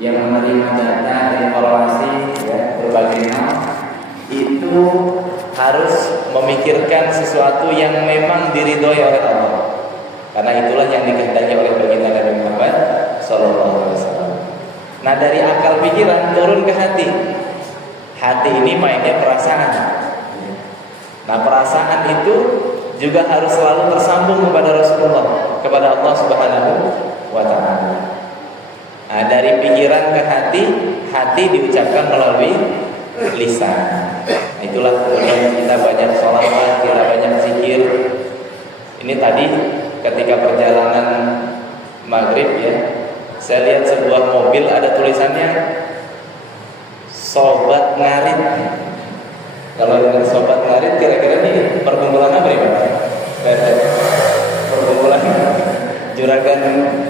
yang menerima data informasi berbagai hal itu harus memikirkan sesuatu yang memang diridhoi oleh Allah, karena itulah yang dikehendaki oleh baginda Nabi Muhammad SAW. Nah, dari akal pikiran turun ke hati. Hati ini mainnya perasaan. Nah, perasaan itu juga harus selalu tersambung kepada Rasulullah, kepada Allah Subhanahu wa Ta'ala. Nah, dari pikiran ke hati, hati diucapkan melalui lisan. Nah, itulah kemudian kita banyak sholawat, kita banyak zikir. Ini tadi ketika perjalanan maghrib ya, saya lihat sebuah mobil ada tulisannya Sobat Ngarit. Kalau dengan Sobat Ngarit kira-kira ini perkumpulan apa ya Pak? Perkumpulan juragan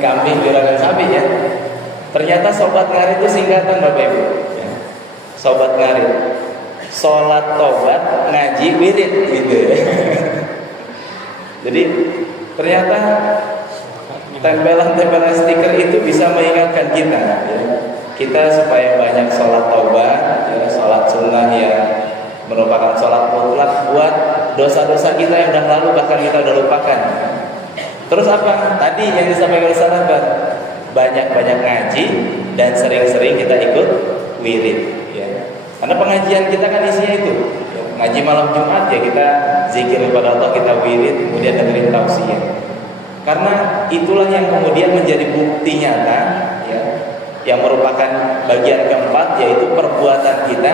kambing, juragan sapi ya. Ternyata Sobat Ngarit itu singkatan Bapak Ibu ya. Sobat Ngarit, sholat tobat ngaji wirid gitu ya. Jadi ternyata tempelan-tempelan stiker itu bisa mengingatkan kita ya. Kita supaya banyak sholat tobat ya, sholat sunnah yang merupakan sholat mutlak buat dosa-dosa kita yang sudah lalu bahkan kita sudah lupakan. Terus apa? Tadi yang disampaikan oleh sahabat, banyak-banyak ngaji dan sering-sering kita ikut wirid ya. Karena pengajian kita kan isinya itu ya. Ngaji malam Jumat ya kita zikir kepada Allah, kita wirid, kemudian dengerin tausiah. Karena itulah yang kemudian menjadi bukti nyata ya, yang merupakan bagian keempat, yaitu perbuatan kita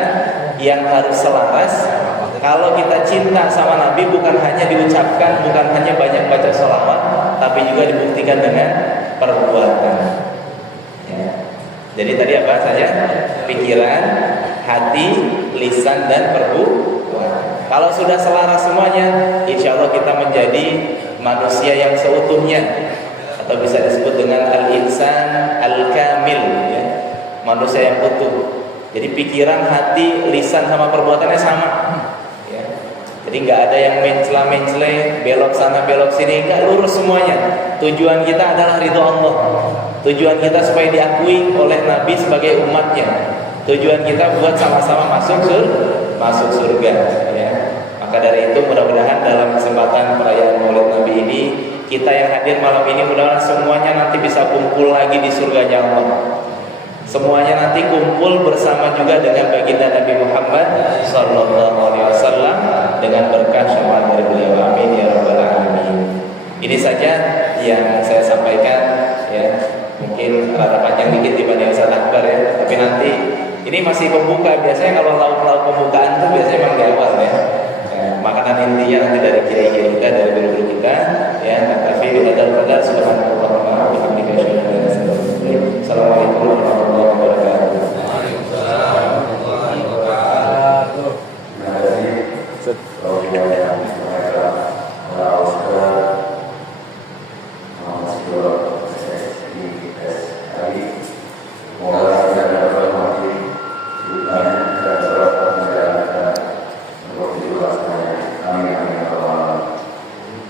yang harus selaras. Kalau kita cinta sama Nabi bukan hanya diucapkan, bukan hanya banyak baca sholawat, tapi juga dibuktikan dengan perbuatan ya. Jadi tadi apa saja? Pikiran, hati, lisan, dan perbuatan. Kalau sudah selaras semuanya, insya Allah kita menjadi manusia yang seutuhnya, atau bisa disebut dengan al-insan al-kamil ya, manusia yang utuh. Jadi pikiran, hati, lisan sama perbuatannya sama ya. Jadi nggak ada yang mencela-mencela, belok sana belok sini, nggak, lurus semuanya. Tujuan kita adalah ridho Allah. Tujuan kita supaya diakui oleh Nabi sebagai umatnya. Tujuan kita buat sama-sama masuk surga ya. Maka dari itu mudah-mudahan dalam kesempatan perayaan Maulid Nabi ini, kita yang hadir malam ini mudah-mudahan semuanya nanti bisa kumpul lagi di surganya Allah. Semuanya nanti kumpul bersama juga dengan baginda Nabi Muhammad SAW dengan berkah syafaat dari beliau. Amin ya rabbal alamin. Ini saja yang saya sampaikan ya. Mungkin rada panjang dikit dibanding Ustaz Akbar ya. Tapi nanti ini masih pembuka. Biasanya kalau lauk-lauk pembukaan itu biasanya memang di awal ya. Makanan intinya nanti dari kiai-kiai kita, dari guru-guru kita ya. Tapi bidadar pada subhanallah wa bihamdihi asyhadu an la ilaha illa anta. Assalamualaikum warahmatullahi wabarakatuh. Waalaikumsalam warahmatullahi wabarakatuh. Terima kasih.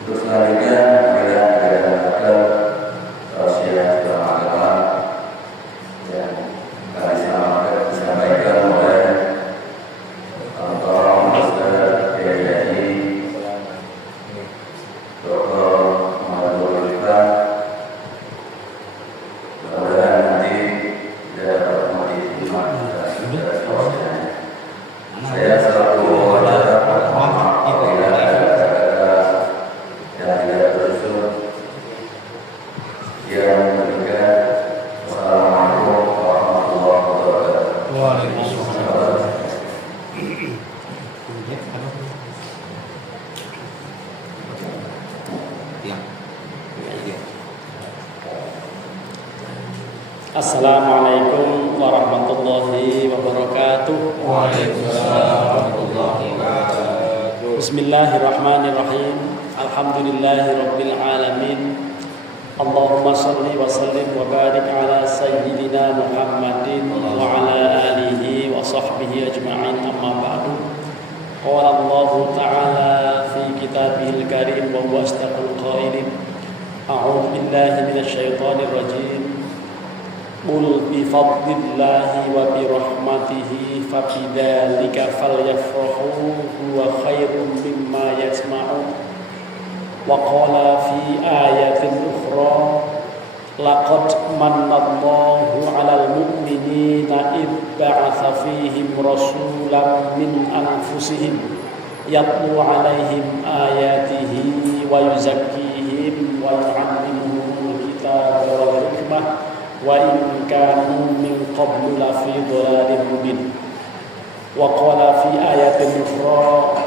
Terus selanjutnya Assalamualaikum warahmatullahi wabarakatuh. Waalaikumsalam warahmatullahi wabarakatuh. Bismillahirrahmanirrahim. Alhamdulillahi rabbil alamin. Allahumma salli wa sallim wa barik ala sayyidina Muhammadin wa ala alihi wa sahbihi ajma'in, amma ba'du. Qala Allah ta'ala fi kitabihil karim wa huwa asdaqul qailin. A'udzu billahi minasy syaithanir rajim. Qul bi fadlillahi wa bi rahmatihi fa bidzalika falyafrahu huwa khairum mimma yajma'un. Wa qala fi ayatin ukhra laqad manallahu 'alal mu'minina id ba'atsa fihim rasulan min anfusihim yatlu 'alaihim ayatihi wa yuzakkihim wa yu'allimuhumul kitaba wal hikmah wa in kanu min qablu lafi dhalalin mubin. Wa qala fi ayatin ukhra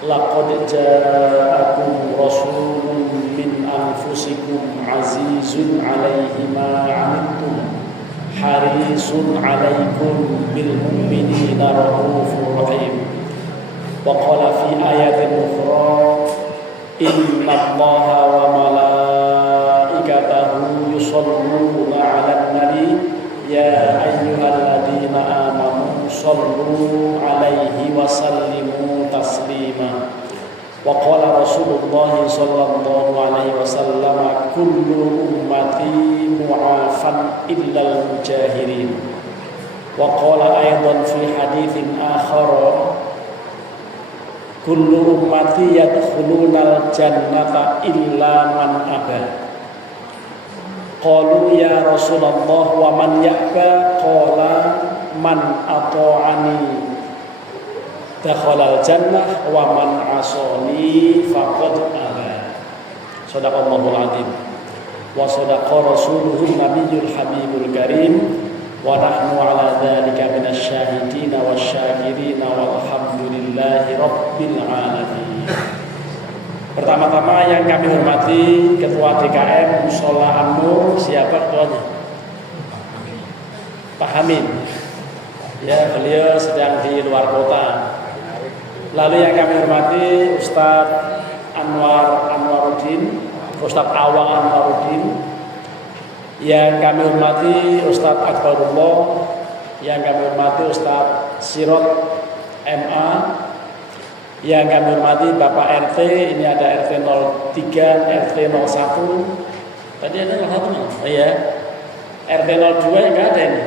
laqad ja'akum rasulun min anfusikum azizun 'alaihi ma 'anittum harisun 'alaikum bil mu'minina raufur rahim. Wa qala fi ayatin ukhra innallaha wa malaikatahu yusholluna 'alan nabi ya ayyuhalladzina amanu shallu 'alaihi wa sallimu taslima. Wa qala Rasulullah sallallahu alaihi wasallam kullu ummati mu'afan illal mujahirin. Wa qala aidan fi haditsin akhar kullu ummati yadkhulunal jannata illa man aba. Qalu ya Rasulullah wa man ya'ba? Qala man ata'ani dakhalal jannah wa man asani faqad aba. Shadaqallahul azim wa shadaqa rasuluhun nabiyyul habibul karim wa nahnu ala dzalika minasy syahidin wasyakirin walhamdulillahi rabbil alamin. Pertama-tama yang kami hormati Ketua DKM Mushola An-Nur, siapa ketuanya? Pak Hamid. Ya, beliau sedang di luar kota. Lalu yang kami hormati Ustadz Anwaruddin, Ustadz Awang Anwaruddin. Yang kami hormati Ustadz Akbarullah. Yang kami hormati Ustadz Sirot MA. Yang kami hormati Bapak RT. Ini ada RT 03, RT 01. Tadi ada 01 iya. RT 02 yang nggak ada ini.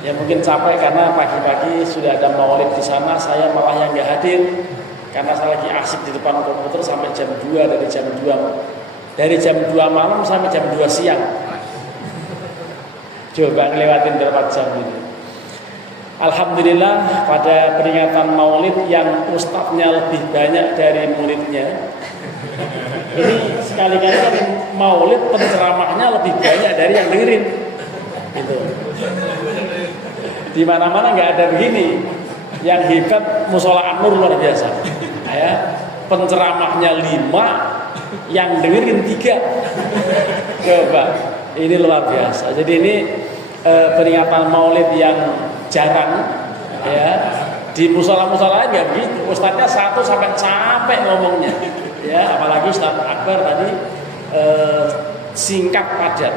Ya mungkin capek karena pagi-pagi sudah ada maulid di sana, saya malah yang nggak hadir karena saya lagi asik di depan komputer sampai jam 2 dari jam 2 malam sampai jam 2 siang. Coba ngelewatin berapa jam ini. Alhamdulillah pada peringatan maulid yang ustadznya lebih banyak dari muridnya. Ini sekali-kali kan maulid penceramahnya lebih banyak dari yang dengerin. Gitu. Di mana-mana nggak ada begini. Yang hebat Mushola An-Nur luar biasa. Ya, penceramahnya 5, yang dengerin 3. Coba, ini luar biasa. Jadi ini peringatan Maulid yang jarang. Ya, di musola-musola lain nggak begitu. Ustadznya 1 sampai capek ngomongnya. Ya, apalagi Ustadz Akbar tadi singkat padat.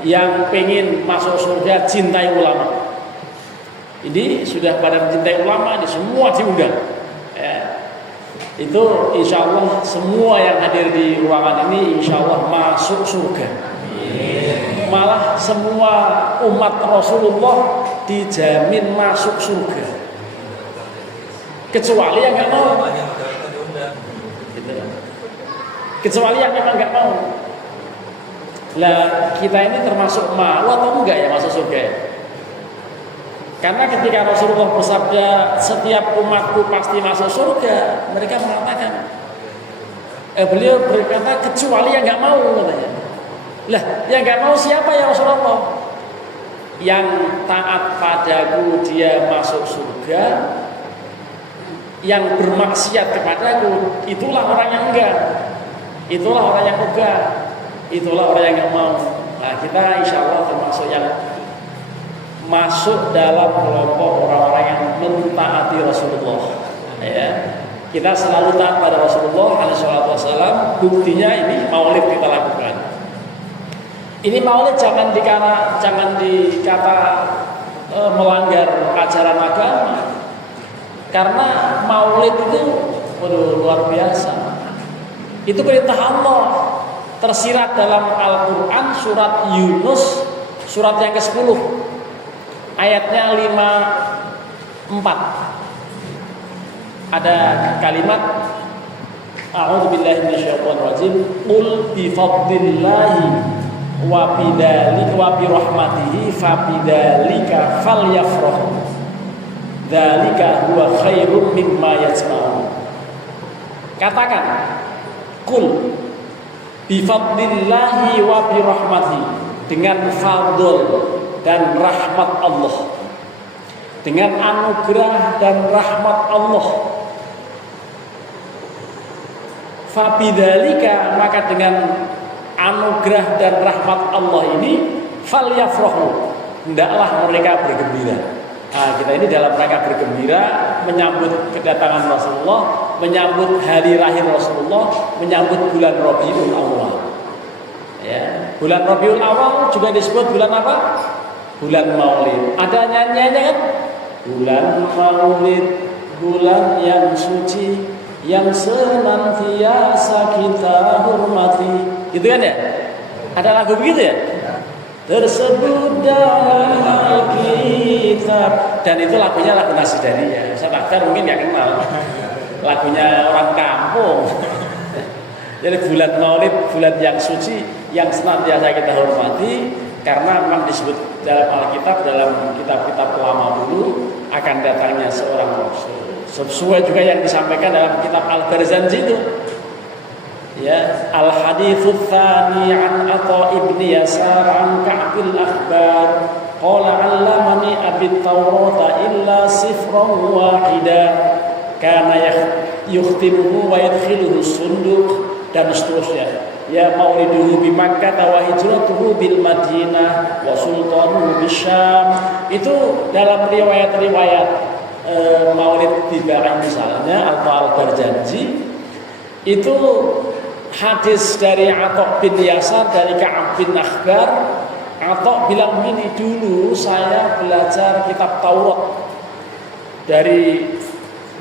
Yang pengen masuk surga cintai ulama. Ini sudah pada mencintai ulama, ini semua diundang. Ya. Itu insya Allah semua yang hadir di ruangan ini insya Allah masuk surga. Malah semua umat Rasulullah dijamin masuk surga. Kecuali yang nggak mau. Gitu. Kecuali yang memang nggak mau. Lah kita ini termasuk mau atau enggak ya masuk surga? Karena ketika Rasulullah bersabda setiap umatku pasti masuk surga, mereka mengatakan, beliau berkata kecuali yang nggak mau katanya. Lah yang nggak mau siapa ya Rasulullah? Yang taat padaku dia masuk surga, yang bermaksiat kepadaku itulah orang yang enggak, itulah orang yang enggak. Itulah orang yang nggak mau. Nah kita insya Allah termasuk yang masuk dalam kelompok orang-orang yang mentaati Rasulullah. Ya, kita selalu taat pada Rasulullah SAW. Buktinya ini maulid kita lakukan. Ini maulid jangan dikata melanggar ajaran agama. Karena maulid itu luar biasa. Itu perintah Allah. Tersirat dalam Al-Quran surat Yunus surat yang ke-10 ayatnya 54 ada kalimat a'udzubillahi minasyaitonirrajim qul bi fadlillahi wa bidzalika wa bi rahmatihi fa bidzalika falyafrahu dzalika huwa khairum mimma yajma'un. Katakan qul bi fadlillahi wa bi rahmatihi, dengan fadl dan rahmat Allah, dengan anugerah dan rahmat Allah. Fabidzalika, maka dengan anugerah dan rahmat Allah ini falyafrahu, hendaklah mereka bergembira. Nah, kita ini dalam rangka bergembira menyambut kedatangan Rasulullah, menyambut hari lahir Rasulullah, menyambut bulan Rabiul Awal. Ya, bulan Rabiul Awal juga disebut bulan apa? Bulan Maulid. Ada nyanyiannya kan? Bulan Maulid, bulan yang suci, yang senantiasa kita hormati. Gitu kan ya? Ada lagu begitu ya? Tersebut dalam Alkitab. Dan itu lagunya lagu Nasidaria. Saya bahkan mungkin gak kenal. Lagunya orang kampung. Jadi bulan Maulid, bulan yang suci, yang senantiasa kita hormati, karena memang disebut dalam Alkitab, dalam kitab-kitab lama dulu akan datangnya seorang Rasul. Sesuai juga yang disampaikan dalam kitab Al-Barzanji itu. Ya, Al-Haditsul Tsani an Atha ibni Yasar an Ka'bil Akhbar qala 'allamani Abi Tawrata illa sifran wahida kana yukhtimuhu wa yadkhiluhu sunduq, dan seterusnya. Ya mauliduhu bi Makkah wa hijratuhu bil Madinah wa sultanuhu bisyam. Itu dalam riwayat-riwayat Maulid Tibai misalnya atau Al-Barzanji, itu hadis dari Atha bin Yasar dari Ka'ab bin Akhbar. Atha bilang begini, dulu saya belajar kitab Taurat dari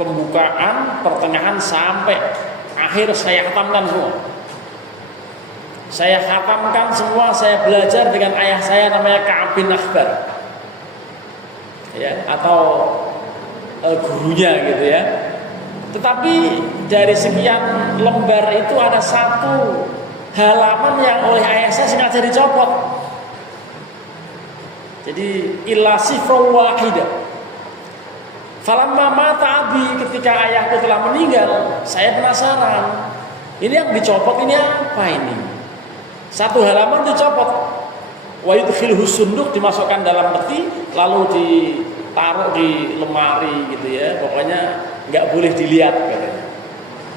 pembukaan, pertengahan sampai akhir saya khatamkan semua. Saya khatamkan semua, saya belajar dengan ayah saya namanya Ka'ab bin Akhbar. Ya, atau gurunya gitu ya. Tetapi dari sekian lembar itu ada satu halaman yang oleh ayah saya sengaja dicopot. Jadi illa sifran wahida. Falamma mata abi, ketika ayahku telah meninggal, saya penasaran. Ini yang dicopot ini apa ini? Satu halaman dicopot. Wa yudkhilhu sunduq, dimasukkan dalam peti lalu ditaruh di lemari gitu ya. Pokoknya nggak boleh dilihat katanya.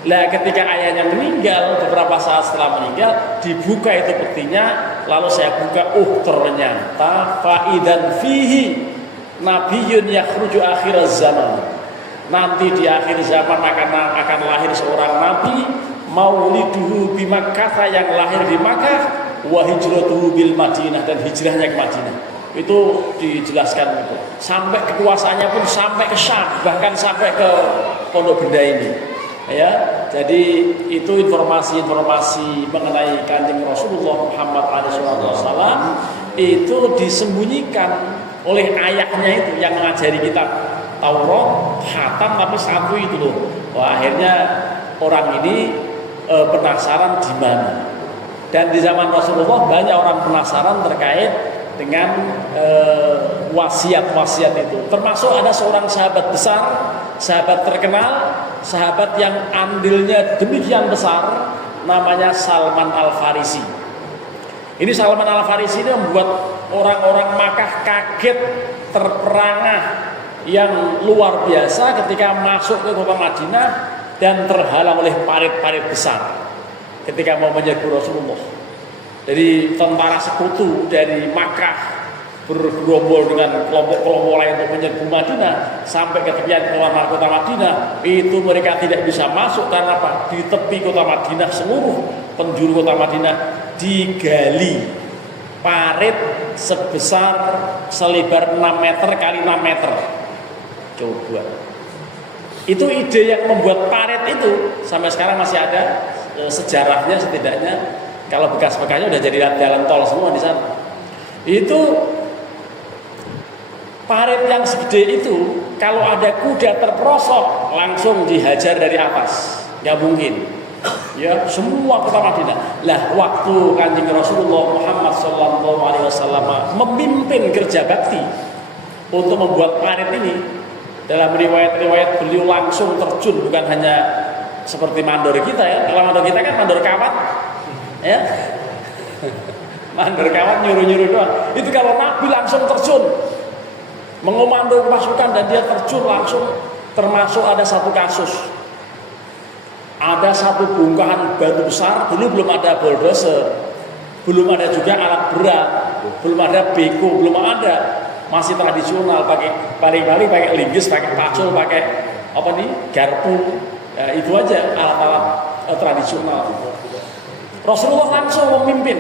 Lah ketika ayahnya meninggal, beberapa saat setelah meninggal, dibuka itu petinya, lalu saya buka, ternyata faidan fihi nabiyyun yakhruju akhir zaman. Nanti di akhir zaman akan lahir seorang nabi, mauliduhu bi Makkah, yang lahir di Makkah, wa hijratuhu bil Madinah, dan hijrahnya ke Madinah. Itu dijelaskan itu. Sampai kekuasaannya pun sampai ke Syam, bahkan sampai ke Pondok Benda ini. Ya, jadi itu informasi-informasi mengenai Kanjeng Rasulullah Muhammad SAW itu disembunyikan oleh ayahnya itu yang mengajari kita Taurat, khatam, tapi satu itu loh. Wah, akhirnya orang ini penasaran di mana. Dan di zaman Rasulullah banyak orang penasaran terkait dengan wasiat-wasiat itu. Termasuk ada seorang sahabat besar, sahabat terkenal, sahabat yang andilnya demikian besar, namanya Salman Al-Farisi. Ini Salman Al-Farisi ini membuat orang-orang Makkah kaget, terperangah yang luar biasa ketika masuk ke kota Madinah dan terhalang oleh parit-parit besar ketika mau menyerbu Rasulullah. Jadi tentara sekutu dari Makkah bergerombol dengan kelompok-kelompok lain untuk menyerbu Madinah sampai ke tepian luar kota Madinah. Itu mereka tidak bisa masuk karena apa? Di tepi kota Madinah, seluruh penjuru kota Madinah digali parit sebesar selebar 6 meter kali 6 meter. Coba. Itu ide yang membuat parit itu sampai sekarang masih ada sejarahnya setidaknya. Kalau bekas-bekasnya udah jadi jalan tol semua di sana. Itu parit yang segede itu, kalau ada kuda terperosok langsung dihajar dari atas, nggak mungkin. Ya, semua kota Madinah. Lah, waktu Kanjeng Rasulullah Muhammad SAW memimpin kerja bakti untuk membuat parit ini, dalam riwayat-riwayat beliau langsung terjun, bukan hanya seperti mandor kita ya. Kalau mandor kita kan mandor kawat, ya, mandor kawat nyuruh-nyuruh doang. Itu kalau Nabi langsung terjun, mengomando pasukan dan dia terjun langsung. Termasuk ada satu kasus. Ada satu bongkahan batu besar, dulu belum ada bulldozer, belum ada juga alat berat, belum ada beko, belum ada, masih tradisional, pakai paling-paling pakai linggis, pakai pacul, pakai apa nih, garpu, ya, itu aja alat-alat tradisional. Rasulullah langsung memimpin,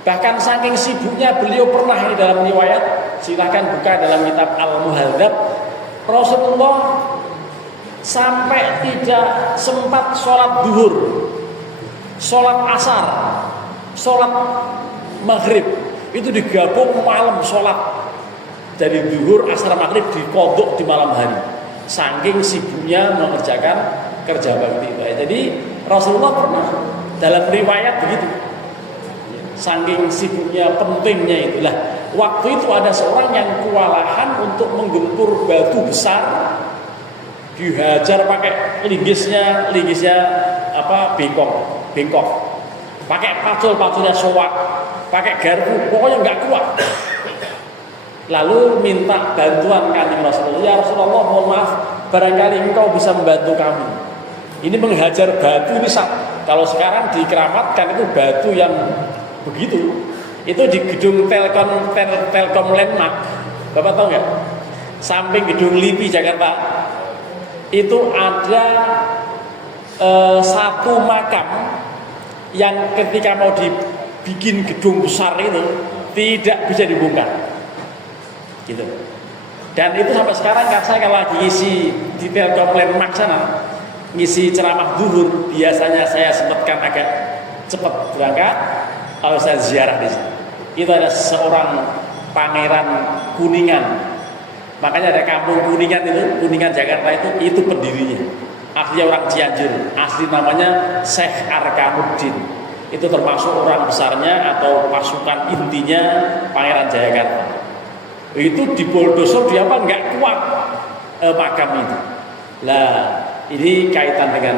bahkan saking sibuknya beliau pernah ini dalam riwayat, silahkan buka dalam kitab Al-Muhadzab, Rasulullah sampai tidak sempat sholat duhur, sholat asar, sholat maghrib, itu digabung malam sholat. Dari duhur, asar, maghrib dikodok di malam hari. Saking sibuknya mengerjakan kerja bakti itu. Jadi Rasulullah pernah dalam riwayat begitu. Saking sibuknya, pentingnya itulah. Waktu itu ada seorang yang kewalahan untuk menggempur batu besar, dihajar pakai linggisnya apa, bengkok, pakai paculnya soak, pakai garpu, pokoknya nggak kuat. Lalu minta bantuan Kanjeng Rasulullah, ya Rasulullah, mohon maaf, barangkali engkau bisa membantu kami. Ini menghajar batu ini, kalau sekarang dikeramatkan itu batu yang begitu. Itu di gedung Telkom Landmark, Bapak tahu nggak? Samping gedung LIPI Jakarta. Itu ada satu makam yang ketika mau dibikin gedung besar itu tidak bisa dibongkar, gitu. Dan itu sampai sekarang kan saya kalau lagi ngisi di Telkom Landmark sana, ngisi ceramah duhur, biasanya saya sempatkan agak cepat berangkat kalau saya ziarah di sini. Itu ada seorang pangeran Kuningan. Makanya ada kampung Kuningan itu, Kuningan Jakarta itu pendirinya. Asli orang Cianjur, asli namanya Syekh Arkamuddin. Itu termasuk orang besarnya atau pasukan intinya Pangeran Jayakarta. Itu di bulldozer dia apa nggak kuat makam itu. Lah, ini kaitan dengan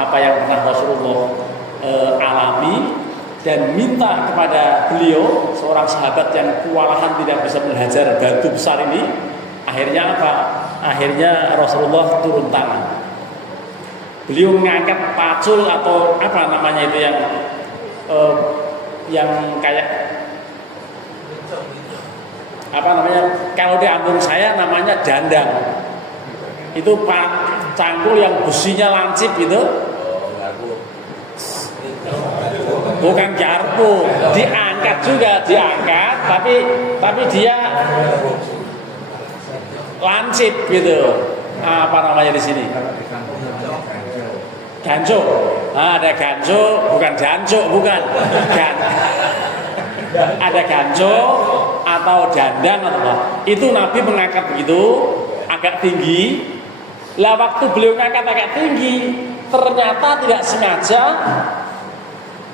apa yang pernah Rasulullah alami dan minta kepada beliau, seorang sahabat yang kewalahan tidak bisa menghajar batu besar ini. Akhirnya apa? Akhirnya Rasulullah turun tangan. Beliau mengangkat pacul atau apa namanya itu yang kayak apa namanya? Kalau di Ambon saya namanya dandang. Itu cangkul yang besinya lancip itu. Bukan garpu, diangkat juga, tapi dia lancip gitu. Apa namanya di sini? Ganco. Ada ganco, bukan jancuk, bukan. Ada ganco atau dandang atau apa. Itu Nabi mengangkat begitu, agak tinggi. Lah waktu beliau ngangkat agak tinggi, ternyata tidak sengaja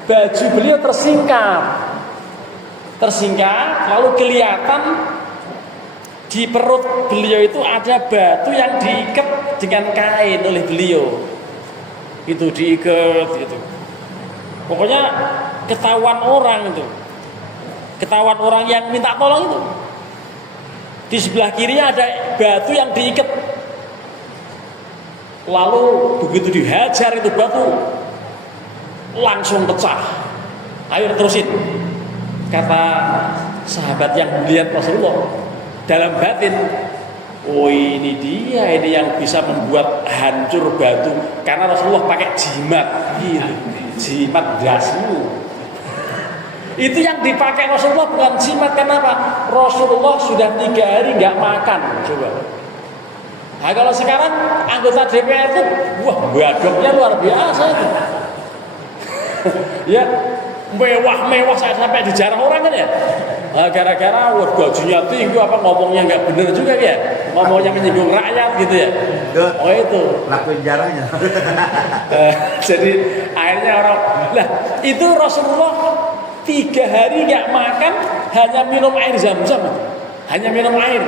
baju beliau tersingkap, lalu kelihatan di perut beliau itu ada batu yang diikat dengan kain oleh beliau. Itu diikat gitu. Pokoknya ketahuan orang itu. Ketahuan orang yang minta tolong itu. Di sebelah kirinya ada batu yang diikat. Lalu begitu dihajar itu batu langsung pecah. Ayo terusin. Kata sahabat yang melihat Rasulullah dalam batin, oh ini dia, ini yang bisa membuat hancur batu. Karena Rasulullah pakai jimat, jimat dasmu. Itu yang dipakai Rasulullah bukan jimat. Kenapa? Rasulullah sudah 3 hari nggak makan. Coba. Nah kalau sekarang anggota DPR itu, wah badoknya luar biasa itu. Ya, mewah-mewah sampai dijarah orang kan ya. Gara-gara wah gajinya tinggi apa ngomongnya nggak bener juga ya, ngomongnya menyinggung rakyat gitu ya. Oh itu lakuin jarahnya. Jadi akhirnya orang lah itu Rasulullah 3 hari nggak makan, hanya minum air zam-zam, hanya minum air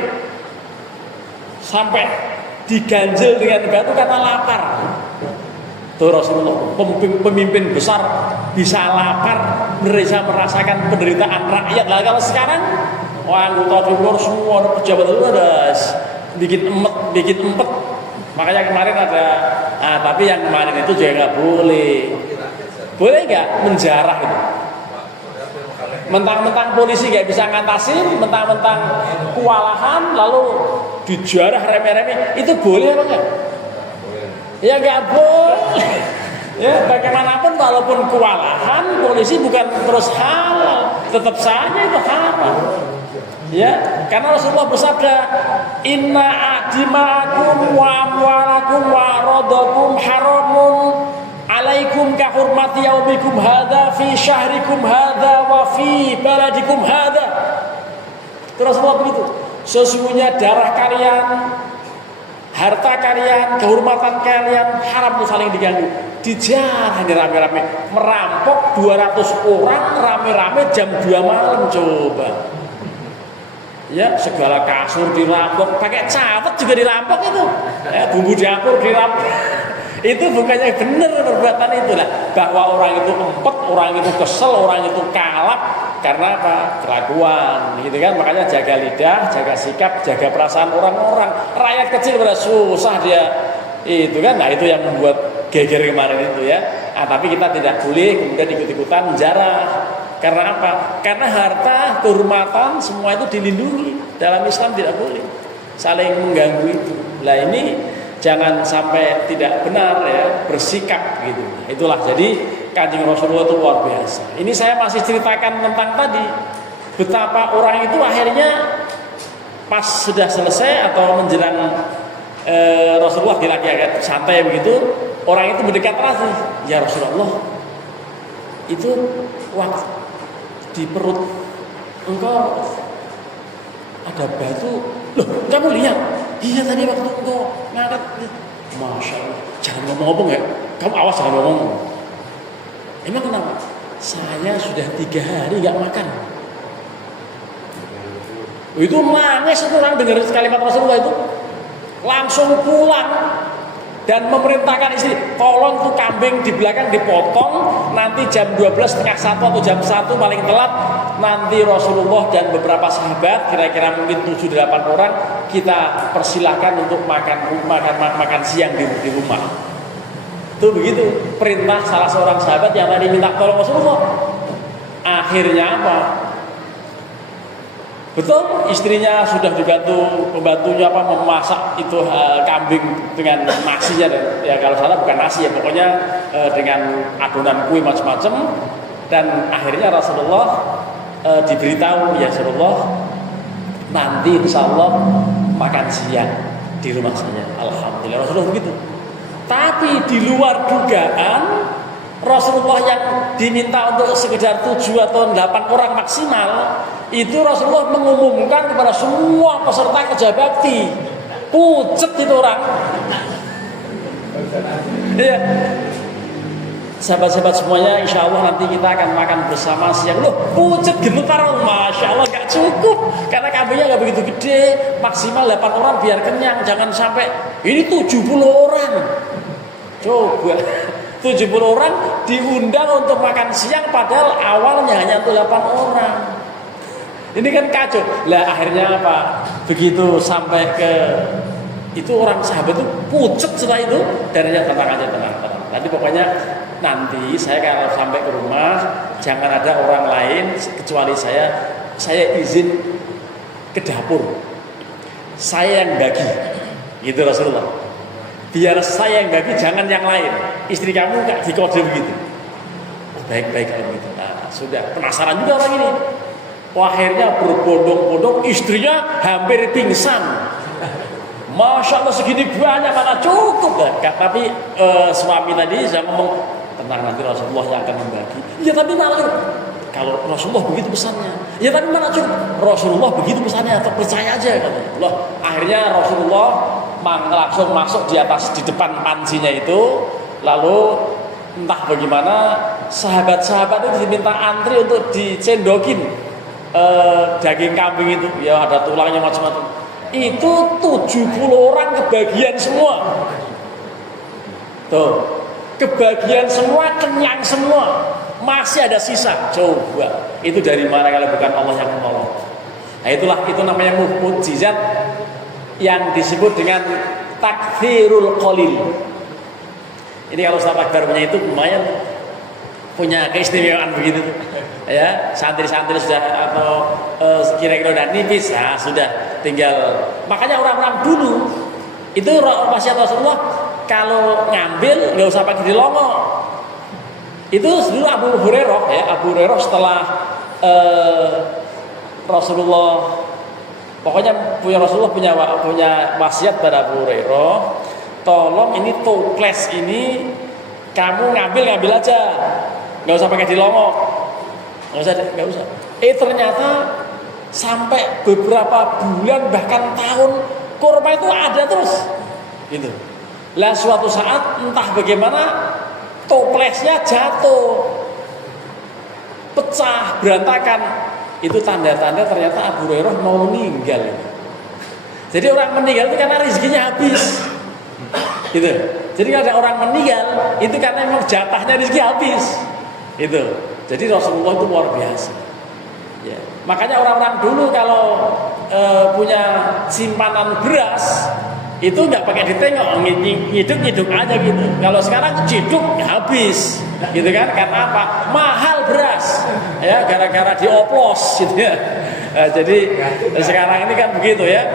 sampai diganjel dengan batu karena lapar. Tuh Rasulullah pemimpin besar bisa lapar, bisa merasakan penderitaan rakyat. Lah kalau sekarang anggota Timur semua pejabat itu ada bikin empet. Makanya kemarin ada, tapi yang kemarin itu juga nggak boleh. Boleh nggak menjarah itu? Mentang-mentang polisi nggak bisa ngatasin, mentang-mentang kewalahan lalu dijarah remeh-remeh, itu boleh apa enggak? Ya nggak boleh. Ya bagaimanapun walaupun kewalahan, polisi bukan terus halal, tetap saja itu haram. Ya, karena Rasulullah bersabda, "Inna adimakum wa amwalakum wa aradakum haramun alaikum ka hurmati yaumikum hadza fi syahrikum hadza wa fi baladikum hadza." Terus Rasulullah begitu. Sesungguhnya darah kalian, harta kalian, kehormatan kalian haram untuk saling diganggu. Dijarah ini rame-rame, merampok 200 orang rame-rame jam 2 malam coba. Ya, segala kasur dirampok, pakai cawet juga dirampok itu. Bumbu dapur dirampok. Itu bukannya benar perbuatan itu lah. Bahwa orang itu empet, orang itu kesel, orang itu kalap karena apa? Kelakuan, gitu kan? Makanya jaga lidah, jaga sikap, jaga perasaan orang-orang. Rakyat kecil pada susah dia itu kan. Nah itu yang membuat geger kemarin itu ya. Tapi kita tidak boleh kemudian ikut-ikutan menjarah. Karena apa? Karena harta, kehormatan semua itu dilindungi. Dalam Islam tidak boleh saling mengganggu itu. Lah ini jangan sampai tidak benar ya, bersikap gitu. Itulah jadi Kanjeng Rasulullah itu luar biasa. Ini saya masih ceritakan tentang tadi betapa orang itu akhirnya pas sudah selesai atau menjelang Rasulullah lagi agak santai begitu, orang itu mendekat lagi, ya Rasulullah, itu waktu di perut engkau ada batu. Loh, kamu lihat? Iya tadi waktu engkau ngangkat. Masya Allah, jangan ngomong-ngomong ya. Kamu awas jangan ngomong. Emang kenapa? Saya sudah 3 hari nggak makan. Itu nangis itu orang dengar kalimat Rasulullah itu, langsung pulang dan memerintahkan istri, tolong tuh kambing di belakang dipotong, nanti jam 12:30 atau jam 1 paling telat, nanti Rasulullah dan beberapa sahabat, kira-kira mungkin 7-8 orang, kita persilahkan untuk makan siang di rumah. Itu begitu perintah salah seorang sahabat yang tadi minta tolong Rasulullah. Akhirnya apa? Betul, istrinya sudah dibantu pembantunya memasak itu kambing dengan nasinya, ya kalau salah bukan nasi ya, pokoknya dengan adonan kue macam-macam. Dan akhirnya Rasulullah diberitahu, ya Rasulullah, nanti insya Allah makan siang di rumah saya. Alhamdulillah Rasulullah begitu. Tapi di luar dugaan, Rasulullah yang diminta untuk sekedar 7 atau 8 orang maksimal, itu Rasulullah mengumumkan kepada semua peserta kerja bakti. Pucet itu orang. Ya. Sahabat-sahabat semuanya, insya Allah nanti kita akan makan bersama siang. Loh, pucet gemetar, masya Allah, gak cukup. Karena kambingnya gak begitu gede, maksimal 8 orang biar kenyang. Jangan sampai ini 70 orang. Coba 70 orang diundang untuk makan siang, padahal awalnya hanya 8 orang. Ini kan kacau. Lah akhirnya apa? Begitu sampai ke itu orang sahabat itu pucet setelah itu, darinya tenang aja, tenang. Nanti pokoknya nanti saya kalau sampai ke rumah jangan ada orang lain kecuali saya izin ke dapur. Saya yang bagi. Gitu Rasulullah. Biar saya yang bagi, jangan yang lain. Istri kamu gak dikode begitu. Oh, baik-baik kalau begitu. Nah, sudah penasaran juga orang ini. Akhirnya berbondong-bondong, istrinya hampir pingsan. Masya Allah segini banyak mana cukup ya. Tapi suami tadi saya ngomong, Tenang, nanti Rasulullah yang akan membagi. Ya tapi malah kalau Rasulullah begitu pesannya. Ya tapi mana cukup Rasulullah begitu pesannya, percaya aja katanya. Loh, akhirnya Rasulullah langsung masuk di depan pancinya itu, lalu entah bagaimana sahabat-sahabat itu diminta antri untuk dicendokin daging kambing itu, ya ada tulangnya macam-macam. Itu 70 orang kebagian semua. Tuh, kebagian semua, kenyang semua. Masih ada sisa. Coba, itu dari mana kalau bukan Allah yang menolong? Nah, itu namanya mukjizat yang disebut dengan takfirul qalil. Ini kalau Ustaz Akbar punya itu lumayan punya keistimewaan begitu. Ya, santri-santri sudah atau kira-kira udah nipis, nah, sudah tinggal. Makanya orang-orang dulu itu wasiat Rasulullah, kalau ngambil nggak usah pakai dilongok. Itu dulu Abu Hurairah setelah Rasulullah, pokoknya Rasulullah punya wasiat pada Abu Hurairah, tolong ini toples ini kamu ngambil aja, nggak usah pakai dilongok, nggak usah. Ternyata sampai beberapa bulan bahkan tahun kurma itu ada terus, gitu. Lah suatu saat entah bagaimana toplesnya jatuh, pecah, berantakan. Itu tanda-tanda ternyata Abu Hurairah mau meninggal. Jadi orang meninggal itu karena rezekinya habis, gitu. Jadi kalau ada orang meninggal itu karena memang jatahnya rezeki habis, gitu. Jadi Rasulullah itu luar biasa. Ya. Makanya orang-orang dulu kalau punya simpanan beras itu nggak pakai ditengok, nyiduk aja gitu. Kalau sekarang ciduk habis, gitu kan? Karena apa? Mahal beras, ya gara-gara dioplos, gitu ya. Jadi sekarang ini kan begitu ya.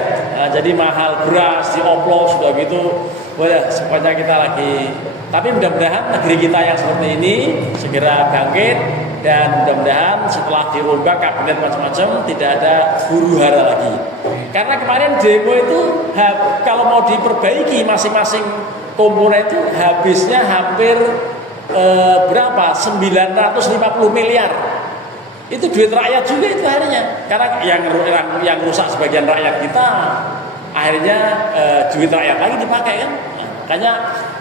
Jadi mahal beras, dioplos, sudah gitu. Wah, semuanya kita lagi. Tapi mudah-mudahan negeri kita yang seperti ini segera bangkit, dan mudah-mudahan setelah dirombak kabinet macam-macam tidak ada huru hara lagi. Karena kemarin demo itu kalau mau diperbaiki masing-masing komponen itu habisnya hampir berapa? 950 miliar. Itu duit rakyat juga itu akhirnya. Karena yang rusak sebagian rakyat kita, akhirnya duit rakyat lagi dipakai kan. Makanya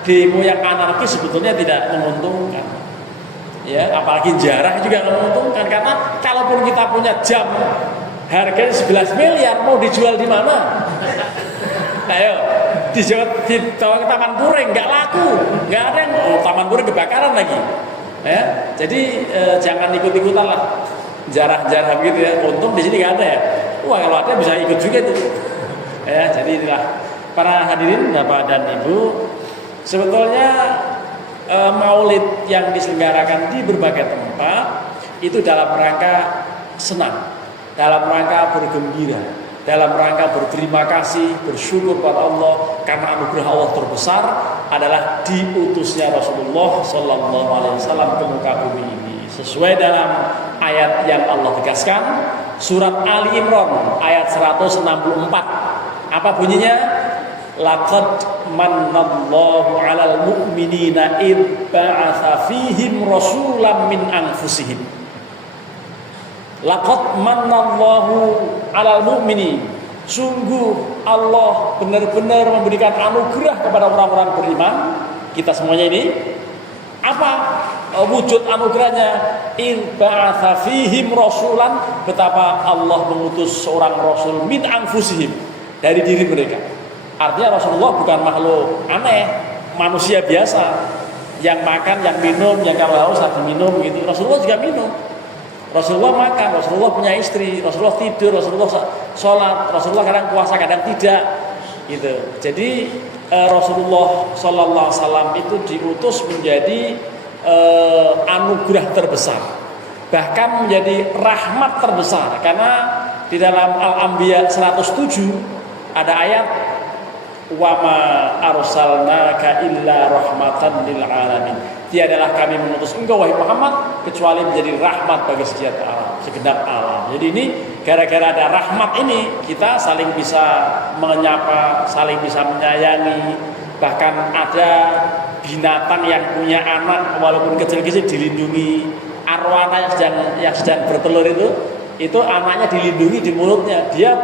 demo yang anarkis sebetulnya tidak menguntungkan. Ya, apalagi jarah juga nggak menguntungkan, karena kalaupun kita punya jam harganya 11 miliar mau dijual di mana? Ayo, dijual di Taman Puring nggak laku, nggak ada yang Taman Puring kebakaran lagi. Ya, jadi jangan ikut-ikutan lah jarah-jarah begitu ya. Untung di sini nggak ada ya. Wah, kalau ada bisa ikut juga tuh. Ya, jadi inilah para hadirin Bapak dan Ibu, sebetulnya maulid yang diselenggarakan di berbagai tempat itu dalam rangka senang, dalam rangka bergembira, dalam rangka berterima kasih, bersyukur pada Allah karena anugerah Allah terbesar adalah diutusnya Rasulullah Sallallahu Alaihi Wasallam ke muka bumi ini. Sesuai dalam ayat yang Allah tegaskan, surat Ali Imran ayat 164. Apa bunyinya? Laqad mannallahu 'alal mu'minina id ba'atsa fihim rasulan min anfusihim. Laqad mannallahu 'alal mu'minin. Sungguh Allah benar-benar memberikan anugerah kepada orang-orang beriman, kita semuanya ini. Apa wujud anugerahnya? Id ba'atsa fihim rasulan, betapa Allah mengutus seorang rasul min anfusihim, dari diri mereka. Artinya Rasulullah bukan makhluk aneh, manusia biasa yang makan, yang minum, yang kalau haus harus minum gitu. Rasulullah juga minum, Rasulullah makan, Rasulullah punya istri, Rasulullah tidur, Rasulullah sholat, Rasulullah kadang puasa, kadang tidak gitu. Jadi Rasulullah Sallallahu Alaihi Wasallam itu diutus menjadi anugerah terbesar, bahkan menjadi rahmat terbesar. Karena di dalam Al-Anbiya 107 ada ayat, wa ma arsalnaka illa rahmatan lil alamin. Tiadalah kami mengutus engkau wahai Muhammad kecuali menjadi rahmat bagi segenap alam. Jadi ini gara-gara ada rahmat ini kita saling bisa menyapa, saling bisa menyayangi, bahkan ada binatang yang punya anak walaupun kecil-kecil dilindungi arwana yang sedang bertelur itu anaknya dilindungi di mulutnya. Dia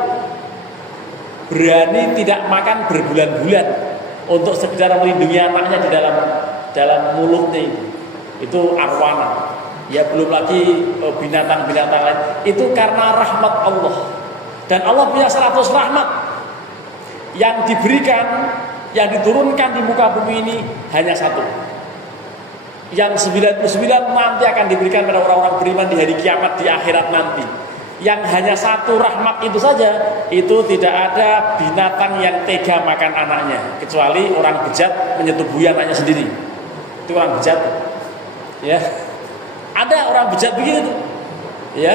berani tidak makan berbulan-bulan untuk sekedar melindungi anaknya di dalam mulutnya itu arwana. Ya belum lagi binatang-binatang lain. Itu karena rahmat Allah. Dan Allah punya 100 rahmat yang diberikan, yang diturunkan di muka bumi ini hanya satu. Yang 99 nanti akan diberikan pada orang-orang beriman di hari kiamat di akhirat nanti. Yang hanya satu rahmat itu saja, itu tidak ada binatang yang tega makan anaknya, kecuali orang bejat menyetubuhi anaknya sendiri. Itu orang bejat. Ya. Ada orang bejat begitu. Ya.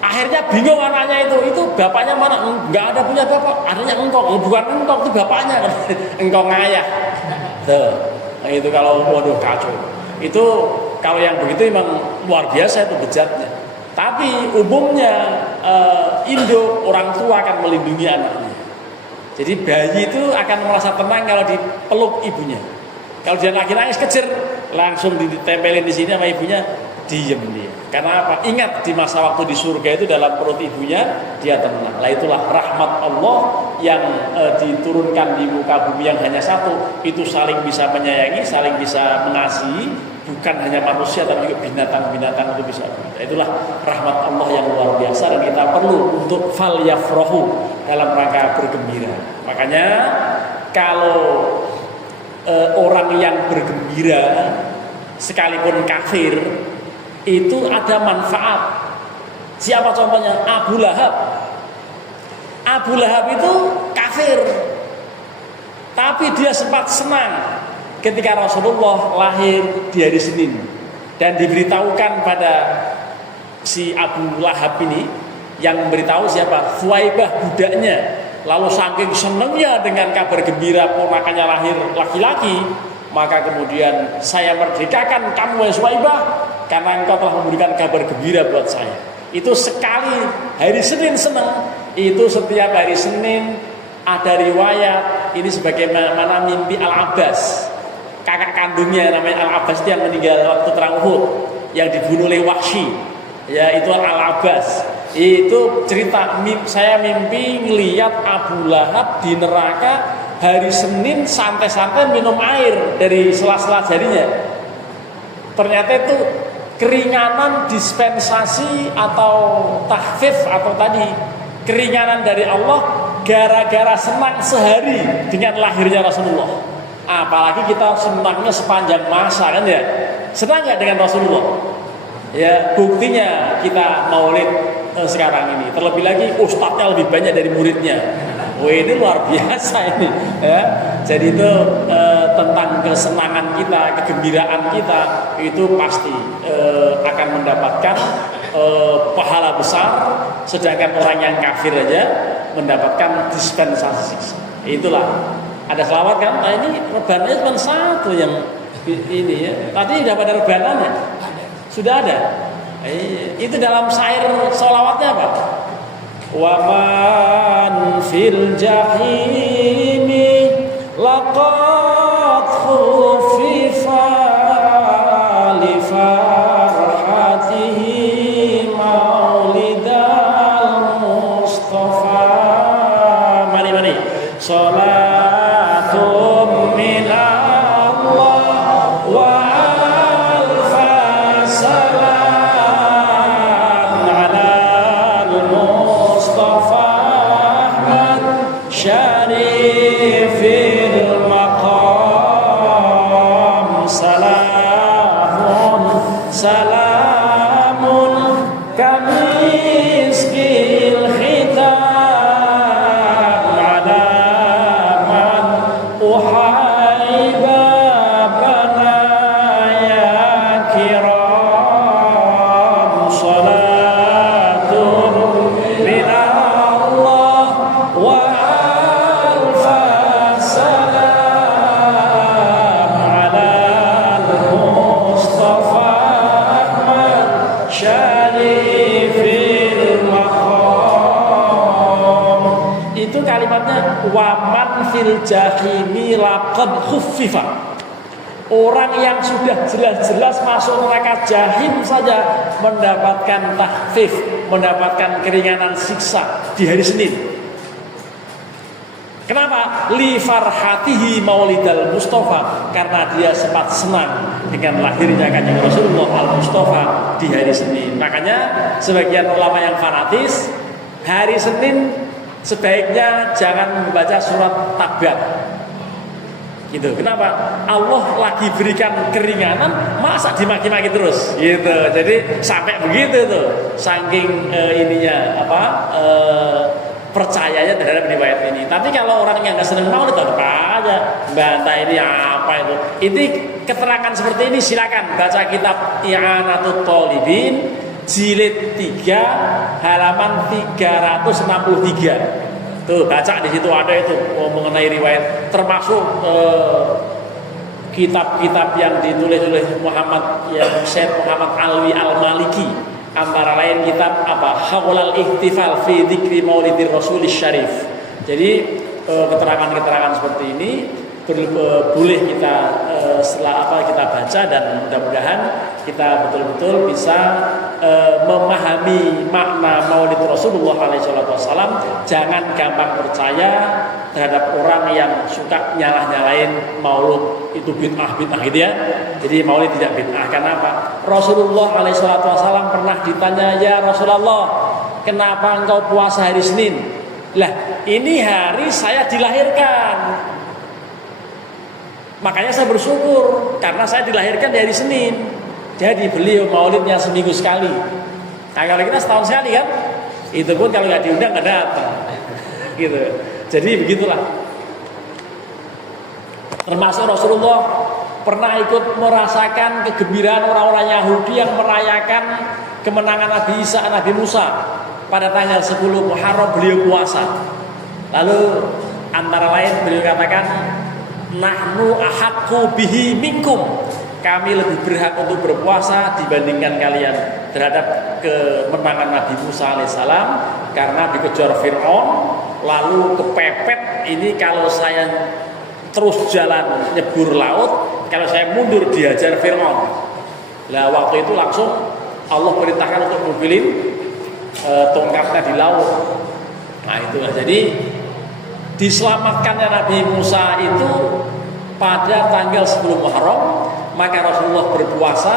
Akhirnya bingung anaknya itu bapaknya mana? Enggak ada punya bapak, adanya engkong. Bukan engkong, itu bapaknya. Engkong ayah. Tuh. Nah, itu kalau waduh kacau. Itu kalau yang begitu memang luar biasa itu bejatnya. Tapi umumnya induk orang tua akan melindungi anaknya. Jadi bayi itu akan merasa tenang kalau dipeluk ibunya. Kalau dia lagi nangis kejer, langsung ditempelin di sini sama ibunya, diem dia. Karena apa? Ingat di masa waktu di surga itu dalam perut ibunya dia tenang. Lah itulah rahmat Allah yang diturunkan di muka bumi yang hanya satu. Itu saling bisa menyayangi, saling bisa mengasihi, bukan hanya manusia tapi juga binatang-binatang itu bisa. Itulah rahmat Allah yang luar biasa dan kita perlu untuk falyafrahu dalam rangka bergembira. Makanya kalau orang yang bergembira sekalipun kafir itu ada manfaat. Siapa contohnya? Abu Lahab. Abu Lahab itu kafir, tapi dia sempat senang ketika Rasulullah lahir di hari Senin dan diberitahukan pada si Abu Lahab ini, yang memberitahu siapa? Thuwaibah, budaknya. Lalu saking senangnya dengan kabar gembira ponakannya lahir laki-laki, maka kemudian saya merdekakan kamu wahai Thuwaibah karena engkau telah memberikan kabar gembira buat saya. Itu sekali hari Senin senang, itu setiap hari Senin ada riwayat ini sebagaimana mimpi Al-Abbas, kakak kandungnya namanya Al-Abbas itu yang meninggal waktu perang Uhud, yang dibunuh oleh Wahsy. Ya itu Al-Abbas. Itu cerita saya mimpi ngelihat Abu Lahab di neraka hari Senin santai-santai minum air dari sela-sela jarinya. Ternyata itu keringanan dispensasi atau tahfif atau tadi keringanan dari Allah gara-gara senang sehari dengan lahirnya Rasulullah. Apalagi kita senangnya sepanjang masa kan ya. Senang nggak dengan Rasulullah? Ya buktinya kita maulid sekarang ini. Terlebih lagi ustadznya lebih banyak dari muridnya. Wah ini luar biasa ini. Ya. Jadi itu tentang kesenangan kita, kegembiraan kita itu pasti akan mendapatkan pahala besar. Sedangkan orang yang kafir aja mendapatkan dispensasi siksa. Itulah. Ada selawat kan? Nah ini rebananya cuma satu yang ini ya. Tadi tidak ada rebanannya. Sudah ada. Itu dalam syair sholawatnya apa? Wa man fil jahimi laqad khufifa li farhatihi maulidal Mustafa. Mari salatum min Allah wa Itu kalimatnya waman fil jahimi laqad khuffifa. Orang yang sudah jelas-jelas masuk neraka jahim saja mendapatkan takhfif, mendapatkan keringanan siksa di hari Senin. Kenapa? Li farhatihi maulidal Mustafa, karena dia sempat senang dengan lahirnya Kanjeng Rasulullah al-Mustafa di hari Senin. Makanya sebagian ulama yang fanatis, hari Senin sebaiknya jangan membaca surat Tabat. Gitu. Kenapa? Allah lagi berikan keringanan, masa dimaki-maki terus. Gitu. Jadi sampai begitu tuh, saking percayanya terhadap riwayat ini. Tapi kalau orang yang nggak senang maulid, tetap aja bantah ini apa itu. Ini keterangan seperti ini silakan baca kitab I'anatul Thalibin jilid 3 halaman 363. Tuh baca di situ ada itu mengenai riwayat, termasuk kitab-kitab yang ditulis oleh Syekh Muhammad Alwi Al-Maliki. Antara lain kitab Haulal Ihtifal fi Dzikri Maulidir Rasul Syarif. Jadi keterangan-keterangan seperti ini boleh kita kita baca, dan mudah-mudahan kita betul-betul bisa memahami makna Maulid Rasulullah SAW. Jangan gampang percaya terhadap orang yang suka nyalah-nyalain Maulid itu bid'ah gitu ya. Jadi Maulid tidak bid'ah. Kenapa? Rasulullah SAW pernah ditanya, ya Rasulullah, kenapa engkau puasa hari Senin? Lah, ini hari saya dilahirkan. Makanya saya bersyukur karena saya dilahirkan dari Senin. Jadi beliau maulidnya seminggu sekali. Nah, kalau kita setahun sekali kan, itu pun kalau nggak diundang nggak datang. Gitu. Jadi begitulah. Termasuk Rasulullah pernah ikut merasakan kegembiraan orang-orang Yahudi yang merayakan kemenangan Nabi Isa, Nabi Musa pada tanggal 10 Muharram beliau puasa. Lalu antara lain beliau katakan, nahnu ahaqqu bihi minkum, kami lebih berhak untuk berpuasa dibandingkan kalian terhadap kemenangan Nabi Musa alaihissalam, karena dikejar Fir'aun lalu kepepet. Ini kalau saya terus jalan nyebur laut, kalau saya mundur dihajar Fir'aun. Lah waktu itu langsung Allah perintahkan untuk mobilin tongkatnya di laut. Nah itulah, jadi diselamatkannya Nabi Musa itu pada tanggal 10 Muharram, maka Rasulullah berpuasa,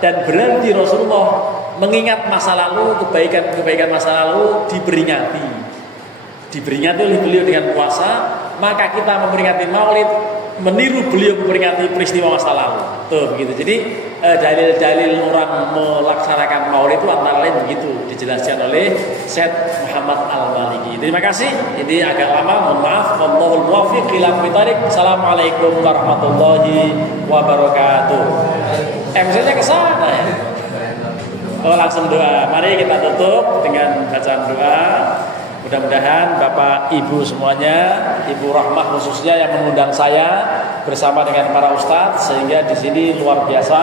dan berarti Rasulullah mengingat masa lalu, kebaikan masa lalu diperingati oleh beliau dengan puasa. Maka kita memperingati Maulid meniru beliau memperingati peristiwa masa lalu. Tuh begitu. Jadi dalil-dalil orang melaksanakan Maulid itu antara lain begitu dijelaskan oleh Syekh Muhammad Al-Maliki. Terima kasih. Ini agak lama, mohon maaf. Wallahul muwaffiq ila aqwamit. Assalamualaikum warahmatullahi wabarakatuh. Maksudnya ke sana ya. Oh, langsung doa. Mari kita tutup dengan bacaan doa. Mudah-mudahan Bapak Ibu semuanya, Ibu Rahmah khususnya yang mengundang saya bersama dengan para ustadz, sehingga di sini luar biasa.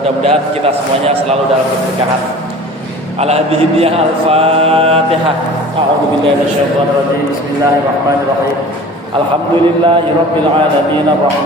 Mudah-mudahan kita semuanya selalu dalam keberkahan. Al-Habibiyah Al-Fatihah. A'udzubillahi minasyaitonir rajim. Bismillahirrahmanirrahim. Alhamdulillahirabbil alamin arrahman